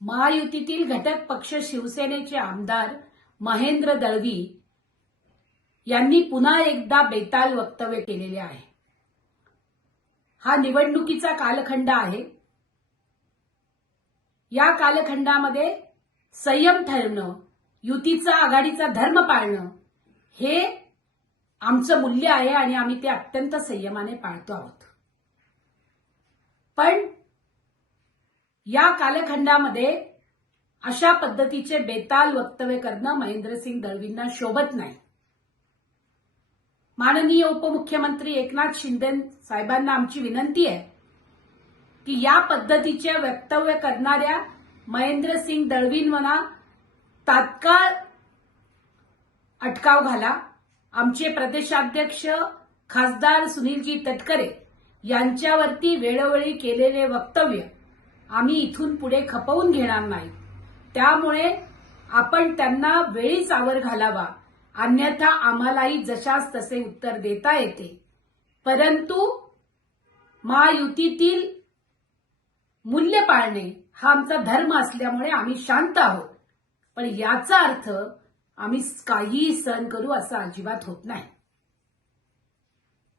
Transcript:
महायुतीतील घटक पक्ष शिवसेनेचे आमदार महेंद्र दळवी यांनी पुन्हा एकदा बेताल वक्तव्य केलेले आहे। हा निवडणुकीचा कालखंड आहे। या कालखंडामध्ये संयम ठेवणं, युतीचा आघाडीचा धर्म पाळणं हे आमचं मूल्य आहे आणि आम्ही ते अत्यंत संयमाने पाळतो आहोत। पण या कालखंडामध्ये अशा पद्धतीचे बेताल वक्तव्य करणं महेंद्रसिंग दळवींना शोभत नाही। माननीय उपमुख्यमंत्री एकनाथ शिंदे साहेबांना आमची विनंती आहे की या पद्धतीचे वक्तव्य करणाऱ्या महेंद्रसिंग दळवींना तात्काळ अटकाव घाला। आमचे प्रदेशाध्यक्ष खासदार सुनीलजी तटकरे यांच्यावरती वेळोवेळी केलेले वक्तव्य आम्ही इथून पुढे खपवून घेणार नाही। त्यामुळे आपण त्यांना वेळीच आवर घालावा, अन्यथा आम्हालाही जशास तसे उत्तर देता येते। परंतु महायुतीतील मूल्य पाळणे हा आमचा धर्म असल्यामुळे आम्ही शांत आहोत, पण याचा अर्थ आम्ही काहीही सहन करू असं अजिबात होत नाही।